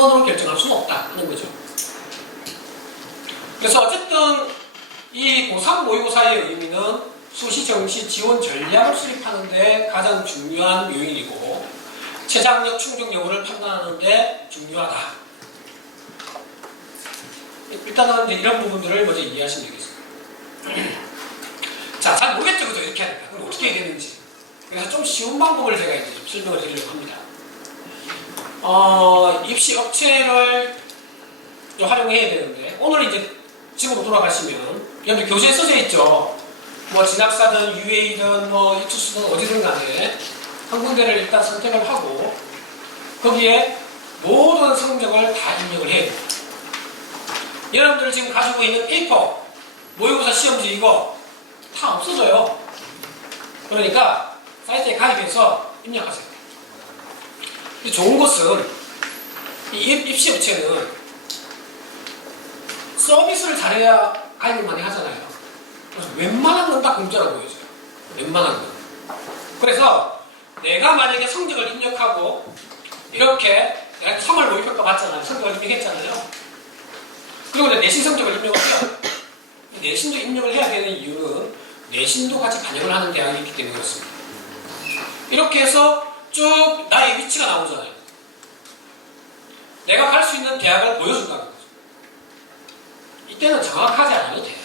번으로 결정할 수는 없다 하는 거죠. 그래서 어쨌든 이 고3 모의고사의 의미는 수시 정시 지원 전략을 수립하는 데 가장 중요한 요인이고 최저학력 충족 여부를 판단하는 데 중요하다. 일단은 이런 부분들을 먼저 이해하시면 되겠습니다. 자, 잘 모르겠죠, 그죠? 이렇게 하니까. 그럼 어떻게 해야 되는지. 그래서 좀 쉬운 방법을 제가 이제 좀 설명을 드리려고 합니다. 입시 업체를 활용해야 되는데, 오늘 이제 집으로 돌아가시면, 여기 교재에 써져 있죠. 뭐, 진학사든, UA든, 뭐, 이투스든 어디든 간에 한 군데를 일단 선택을 하고, 거기에 모든 성적을 다 입력을 해야 됩니다. 여러분들 지금 가지고 있는 페이퍼, 모의고사 시험지 이거 다 없어져요. 그러니까 사이트에 가입해서 입력하세요. 근데 좋은 것은 이 입시 업체는 서비스를 잘해야 가입을 많이 하잖아요. 그래서 웬만한 건 다 공짜라고 보여줘요. 웬만한 건. 그래서 내가 만약에 성적을 입력하고 이렇게 내가 3월 모의평가 봤잖아요. 성적을 입력했잖아요. 그리고 내신 성적을 입력을 해요. 내신도 입력을 해야 되는 이유는 내신도 같이 반영을 하는 대학이 있기 때문에 그렇습니다. 이렇게 해서 쭉 나의 위치가 나오잖아요. 내가 갈 수 있는 대학을 보여준다는 거죠. 이때는 정확하지 않아도 돼요.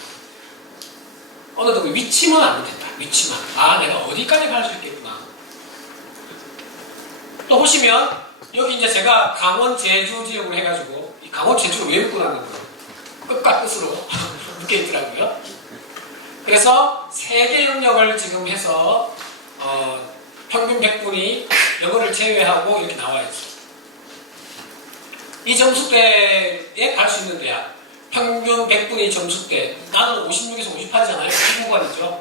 어느 정도 위치만 알면 된다. 위치만. 아, 내가 어디까지 갈 수 있겠구나. 또 보시면 여기 이제 제가 강원 제주 지역으로 해가지고 이 강원 제주를 왜 묶고 나는 거예요? 끝과 끝으로 묶여 있더라고요. 그래서 3개 영역을 지금 해서 평균 100분이 영어를 제외하고 이렇게 나와 있어요. 이 점수대에 갈 수 있는 대학 평균 100분이 점수대 나는 56에서 58이잖아요. 19관이죠.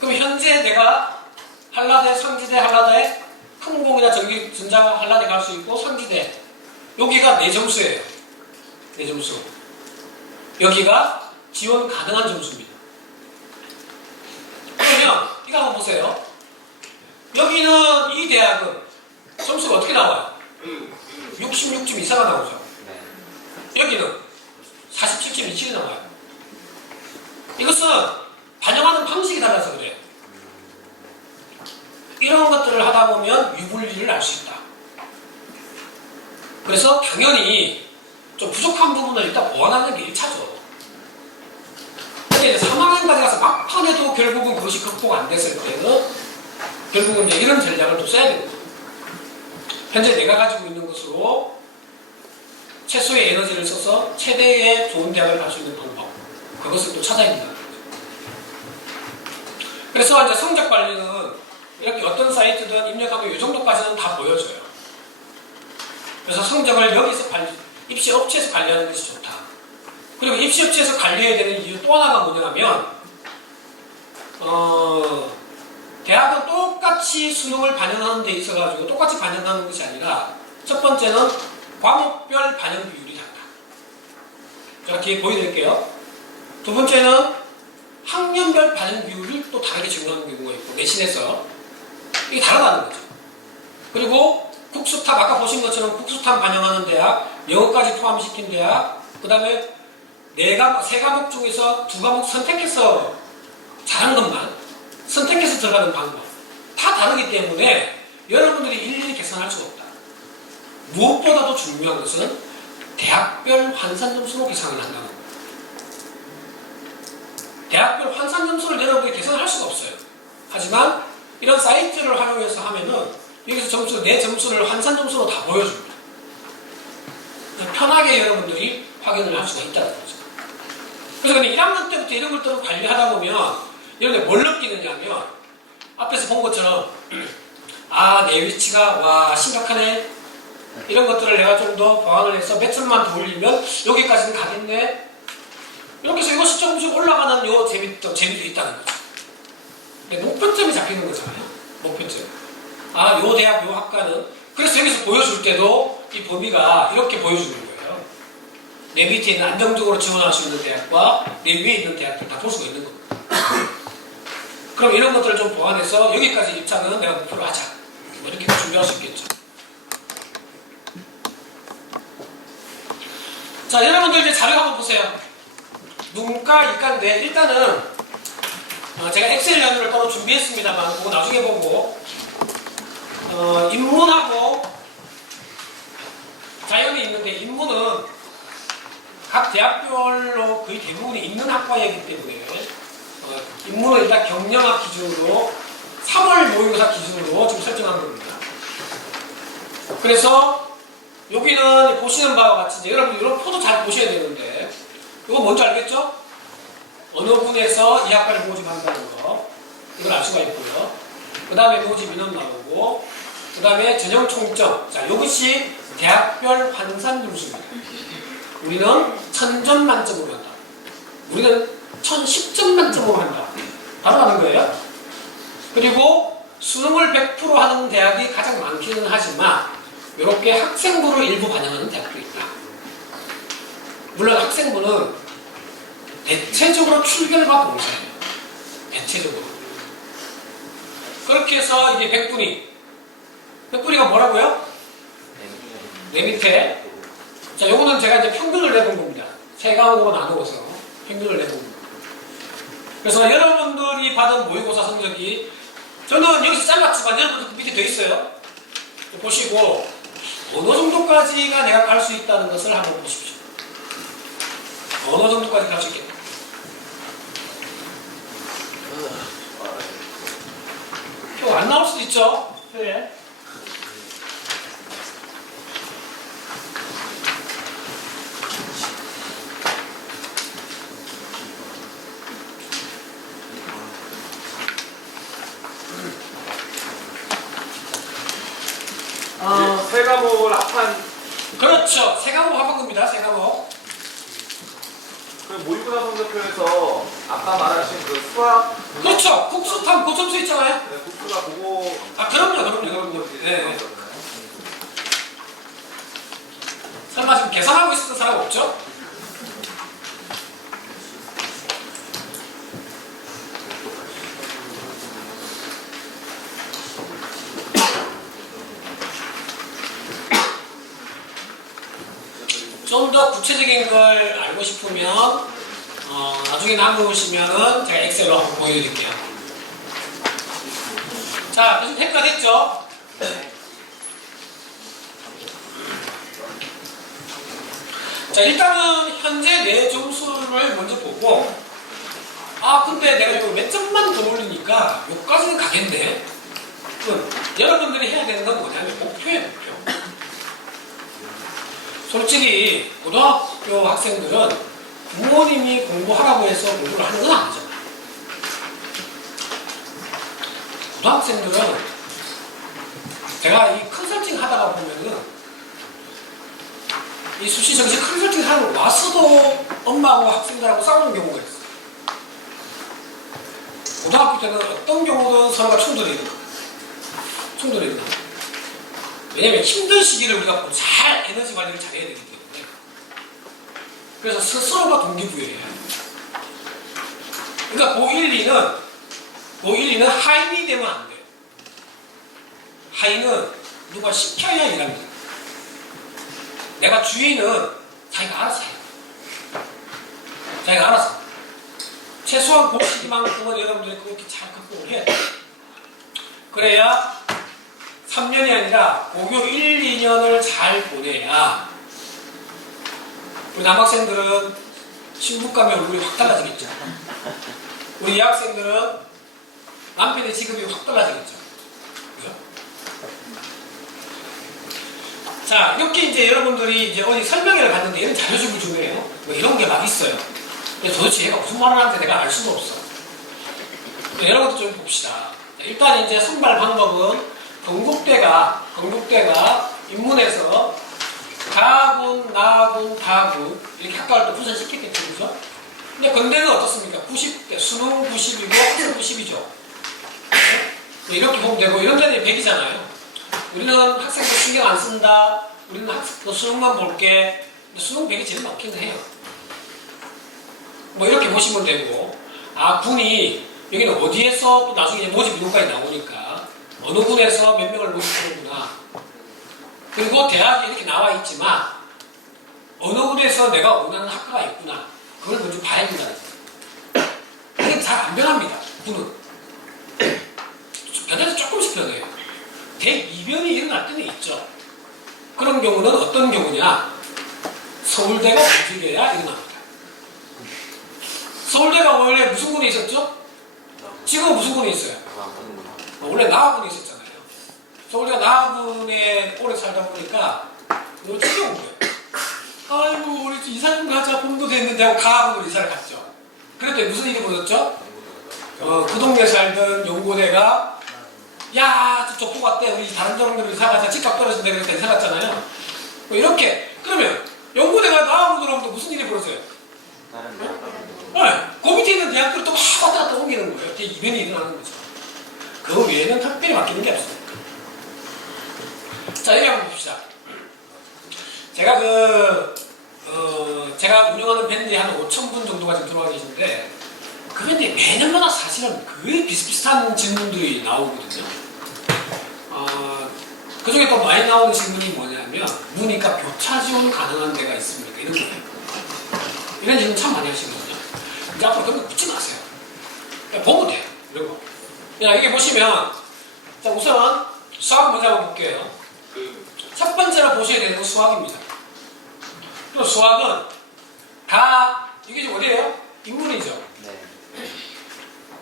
그럼 현재 내가 한라대, 상지대, 한라대 항공이나 전자 한라대 갈 수 있고 상지대 여기가 내 점수예요. 내 점수. 여기가 지원 가능한 점수입니다. 그러면 이거 한번 보세요. 여기는 이 대학은 점수가 어떻게 나와요? 66점 이상가 나오죠. 여기는 47.27이 나와요. 이것은 반영하는 방식이 달라서 그래요. 이런 것들을 하다 보면 유불리를 알 수 있다. 그래서 당연히 좀 부족한 부분을 일단 보완하는 게 1차죠. 근데 이제 3학년까지 가서 막판에도 결국은 그것이 극복 안 됐을 때는 결국은 이제 이런 전략을 또 써야 됩니다. 현재 내가 가지고 있는 것으로 최소의 에너지를 써서 최대의 좋은 대학을 갈 수 있는 방법. 그것을 또 찾아야 된다. 그래서 이제 성적 관리는 이렇게 어떤 사이트든 입력하면 이 정도까지는 다 보여줘요. 그래서 성적을 여기서 입시 업체에서 관리하는 것이 좋다. 그리고 입시 업체에서 관리해야 되는 이유 또 하나가 뭐냐면 대학은 똑같이 수능을 반영하는 데 있어가지고 똑같이 반영하는 것이 아니라 첫 번째는 과목별 반영 비율이 다르다. 제가 뒤에 보여드릴게요. 두 번째는 학년별 반영 비율을 또 다르게 적용하는 경우가 있고 내신에서 이게 다르다는 거죠. 그리고 국수탑 아까 보신 것처럼 국수탑 반영하는 대학, 영어까지 포함시킨 대학, 그 다음에 3과목 중에서 2과목 선택해서 잘하는 것만 선택해서 들어가는 방법 다 다르기 때문에 여러분들이 일일이 계산할 수가 없다. 무엇보다도 중요한 것은 대학별 환산 점수로 계산을 한다는 겁니다. 대학별 환산 점수를 여러분들이 계산을 할 수가 없어요. 하지만 이런 사이트를 활용해서 하면은 여기서 내 점수를 환산 점수로 다 보여줍니다. 편하게 여러분들이 확인을 할 수가 있다는 거죠. 그래서 근데 1학년 때부터 이런 것들을 관리하다 보면 여러분들 뭘 느끼느냐면 앞에서 본 것처럼 아, 내 위치가 와 심각하네. 이런 것들을 내가 좀 더 보완을 해서 몇 점만 더 올리면 여기까지는 가겠네. 이렇게 해서 이것이 조금씩 올라가는 요 재미도 있다는 거죠. 근데 목표점이 잡히는 거잖아요. 목표점. 아, 요 대학, 요 학과는. 그래서 여기서 보여줄 때도 이 범위가 이렇게 보여주는 거예요. 내 밑에 있는 안정적으로 지원할 수 있는 대학과 내 위에 있는 대학들 다 볼 수가 있는 겁니다. 그럼 이런 것들을 좀 보완해서 여기까지 입사는 내가 목표로 하자. 뭐 이렇게 준비할 수 있겠죠. 자, 여러분들 이제 자료 한번 보세요. 문과, 이과인데 일단은 제가 엑셀 연구를 따로 준비했습니다만 그거 나중에 보고 인문하고 자연이 있는데 인문은 각 대학별로 거의 대부분이 있는 학과이기 때문에 인문은 일단 경영학 기준으로 3월 모의고사 기준으로 지금 설정한 겁니다. 그래서 여기는 보시는 바와 같이 이제 여러분 이런 표도 잘 보셔야 되는데 이거 뭔지 알겠죠? 어느 군에서 이 학과를 모집한다는 거 이걸 알 수가 있고요. 그 다음에 모집 인원 나오고 그 다음에 전형 총점. 자, 이것이 대학별 환산 점수입니다. 우리는 1000점 만점으로 한다. 우리는 1010점 만점으로 한다. 바로 하는 거예요. 그리고 수능을 100% 하는 대학이 가장 많기는 하지만 이렇게 학생부를 일부 반영하는 대학도 있다. 물론 학생부는 대체적으로 출결과 동사예요. 대체적으로. 그렇게 해서 이제 100분위가 뭐라고요? 내 밑에. 자, 요거는 제가 이제 평균을 내본 겁니다. 세 과목으로 나누어서 평균을 내본 겁니다. 그래서 여러분들이 받은 모의고사 성적이 저는 여기서 잘랐지만 여러분들 그 밑에 돼 있어요. 보시고 어느 정도까지가 내가 갈 수 있다는 것을 한번 보십시오. 어느 정도까지 갈 수 있겠다. 표 안 나올 수도 있죠. 표에. 세 과목을 합한. 그렇죠. 세 과목 합한 겁니다. 세 과목. 그 모의고사 성적표에서 아까 말하신 그 수학. 그렇죠. 국수탐 고점수 있잖아요. 네, 국수가 그거. 아, 그럼요. 네. 설마 지금 계산하고 있었던 사람 없죠? 좀 더 구체적인 걸 알고 싶으면 나중에 남으시면은 제가 엑셀로 한번 보여드릴게요. 자, 요즘 테크가 됐죠? 자, 일단은 현재 내 점수를 먼저 보고 근데 내가 이거 몇 점만 더 올리니까 여기까지는 가겠네. 여러분들이 해야 되는 건 뭐냐면 목표예요, 목표. 솔직히 고등학교 학생들은 부모님이 공부하라고 해서 공부를 하는 건 아니죠. 고등학생들은 제가 이 컨설팅 하다가 보면은 이 수시 정시 컨설팅 하러 와서도 엄마하고 학생들하고 싸우는 경우가 있어요. 고등학교 때는 어떤 경우든 서로가 충돌이 일어나. 왜냐면 힘든 시기를 우리가 잘 에너지 관리를 잘해야 되기 때문에. 그래서 스스로가 동기부여해요. 그러니까 고1, 2는 하인이 되면 안 돼요. 하인은 누가 시켜야 일합니다. 내가 주인은 자기가 알아서 해요. 자기가 알아서. 최소한 고 시기만큼은 여러분들이 그렇게 잘 극복을 해야 돼요. 그래야 3년이 아니라 고교 1, 2년을 잘 보내야 우리 남학생들은 신부 가면 얼굴이 확 달라지겠죠. 우리 여학생들은 남편의 직업이 확 달라지겠죠. 그죠? 자, 이렇게 이제 여러분들이 이제 어디 설명회를 갔는데 이런 자료집을 주네요. 뭐 이런 게 막 있어요. 근데 도대체 얘가 무슨 말을 하는지 내가 알 수가 없어. 여러분도 좀 봅시다. 일단 이제 선발 방법은 건국대가 인문에서 가군, 나군, 다군 이렇게 학과를 또 분산시켰겠죠, 그죠? 근데 건대는 어떻습니까? 90대, 수능 90이고 학생 90이죠. 이렇게 보면 되고 이런 데는 100이잖아요. 우리는 학생들 신경 안 쓴다. 우리는 수능만 볼게. 근데 수능 100이 제일 많기는 해요. 뭐 이렇게 보시면 되고 군이 여기는 어디에서 또 나중에 모집 인원까지 나오니까 어느 군에서 몇 명을 모집하는구나. 그리고 대학이 이렇게 나와 있지만 어느 곳에서 내가 원하는 학과가 있구나. 그걸 먼저 봐야 된다는 거예요. 이게 잘 안 변합니다. 부는. 변해서 조금씩 변해요. 대이변이 일어날 때는 있죠. 그런 경우는 어떤 경우냐? 서울대가 움직여야 일어납니다. 서울대가 원래 무슨 군에 있었죠? 지금 무슨 군에 있어요? 원래 나화군에 있었잖아요. 서울대가 나화군에 오래 살다 보니까 너무 지겨운 거예요. 아이고 우리 이사 좀 가자. 봄도 됐는데 하고 가학군으로 이사를 갔죠. 그랬더니 무슨 일이 벌어졌죠? 그 동네 살던 연고대가 야 좁고 갔대. 우리 다른 동네로 이사 가자. 집값 떨어진다. 그래서 이사 갔잖아요. 뭐 이렇게 그러면 연고대가 나화군으로 오면 또 무슨 일이 벌어져요? 그 밑에 있는 대학들을 또 막 왔다 갔다 옮기는 거예요. 이게 이변이 일어나는 거죠. 그 외에는 특별히 바뀌는 게 없어요. 자, 여기 한번 봅시다. 제가 제가 운영하는 밴드에 한 5,000분 정도가 지금 들어와 계신데, 그 밴드에 매년마다 사실은 거의 비슷비슷한 질문들이 나오거든요. 그 중에 또 많이 나오는 질문이 뭐냐면, 문이과 교차 지원 가능한 데가 있습니까? 이런 거예요. 이런 질문 참 많이 하시거든요. 이제 앞으로 그런 거 묻지 마세요. 그냥 보면 돼요. 이런 거. 야, 여기 보시면, 자, 우선 수학 먼저 한번 볼게요. 첫 번째로 보셔야 되는 건 수학입니다. 또 수학은 다, 이게 지금 어디예요? 인문이죠. 네.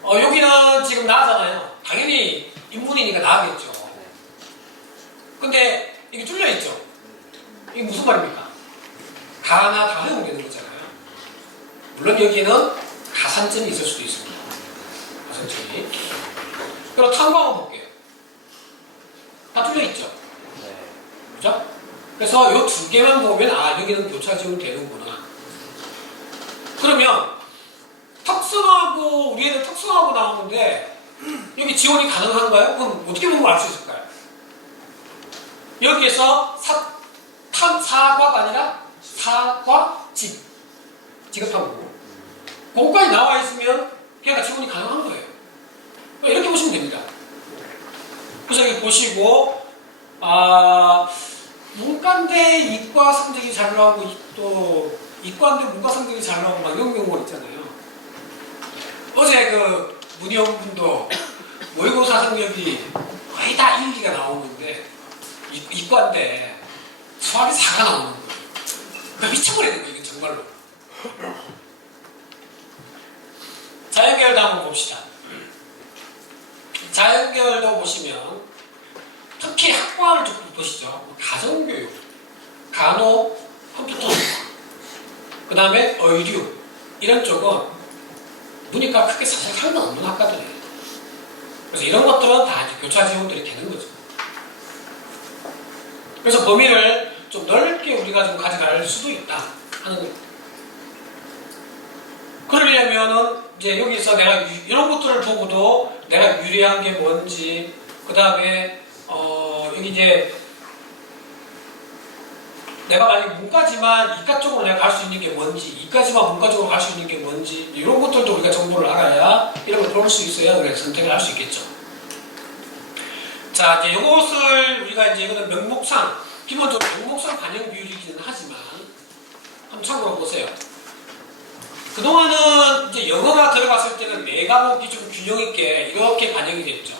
여기는 지금 나잖아요. 당연히 인문이니까 나겠죠. 근데 이게 뚫려있죠. 이게 무슨 말입니까? 다나 다 허용되는 거잖아요. 물론 여기는 가산점이 있을 수도 있습니다. 가산점이. 그럼 탐구 한번 볼게요. 다 뚫려있죠. 그죠? 그래서 이 두 개만 보면 여기는 교차 지원 되는구나. 그러면 특성하고 우리 애는 특성하고 나오는데 여기 지원이 가능한가요? 그럼 어떻게 보면 알 수 있을까요? 여기에서 사과가 아니라 사과집 지급하고 거기까지 나와 있으면 걔가 지원이 가능한 거예요. 이렇게 보시면 됩니다. 그래서 여기 보시고 문과인데 이과 성적이 잘 나오고 또 이과인데 문과 성적이 잘 나오고 막 이런 경우가 있잖아요. 어제 그 문희영 분도 모의고사 성적이 거의 다 1, 2가 나오는데 이과인데 수학이 4가 나오는 거예요. 그러니까 미쳐버려야 되는 거예요. 이게 정말로. 자연계열도 한번 봅시다. 자연계열도 보시면 특히 학과를 좀 보시죠. 가정교육, 간호, 컴퓨터, 그 다음에 의류 이런 쪽은 문이과 크게 사실 상관없는 학과들이에요. 그래서 이런 것들은 다 이제 교차 지원들이 되는 거죠. 그래서 범위를 좀 넓게 우리가 좀 가져갈 수도 있다 하는 거예요. 그러려면은 이제 여기서 내가 이런 것들을 보고도 내가 유리한 게 뭔지, 그 다음에 여기 이제 내가 만약에 문과지만 이과 쪽으로 내가 갈 수 있는 게 뭔지, 이과지만 문과 쪽으로 갈 수 있는 게 뭔지, 이런 것들도 우리가 정보를 알아야 이런 걸 볼 수 있어야 우리가 선택을 할 수 있겠죠. 자, 이제 이것을 우리가 이제 이거는 명목상, 기본적으로 명목상 반영 비율이기는 하지만 한번 참고로 보세요. 그동안은 이제 영어가 들어갔을 때는 네 과목이 좀 균형 있게 이렇게 반영이 됐죠.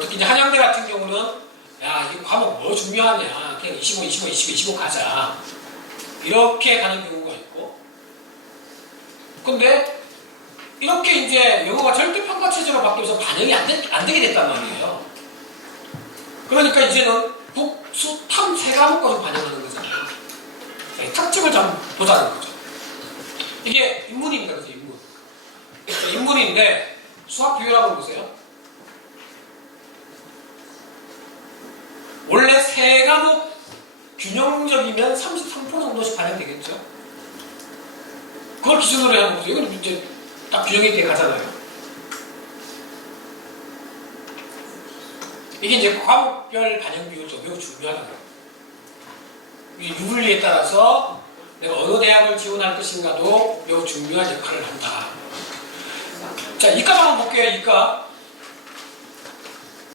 특히 이제 한양대 같은 경우는 야, 이 과목 뭐 중요하냐. 그냥 25 가자. 이렇게 가는 경우가 있고. 근데 이렇게 이제 영어가 절대평가 체제로 바뀌면서 반영이 안 되게 됐단 말이에요. 그러니까 이제는 국, 수, 탐 세 과목까지 반영하는 거잖아요. 특징을 좀 보자는 거죠. 이게 인문입니다. 그래서 인문. 인문인데 수학 비율 한번 보세요. 원래 세 과목 균형적이면 33% 정도씩 반영되겠죠. 그걸 기준으로 해야 하는 거죠. 이건 이제 딱 균형 있게 가잖아요. 이게 이제 과목별 반영 비율도 매우 중요하다는 거예요. 이 유불리에 따라서 내가 어느 대학을 지원할 것인가도 매우 중요한 역할을 한다. 자, 이과 한번 볼게요. 이과.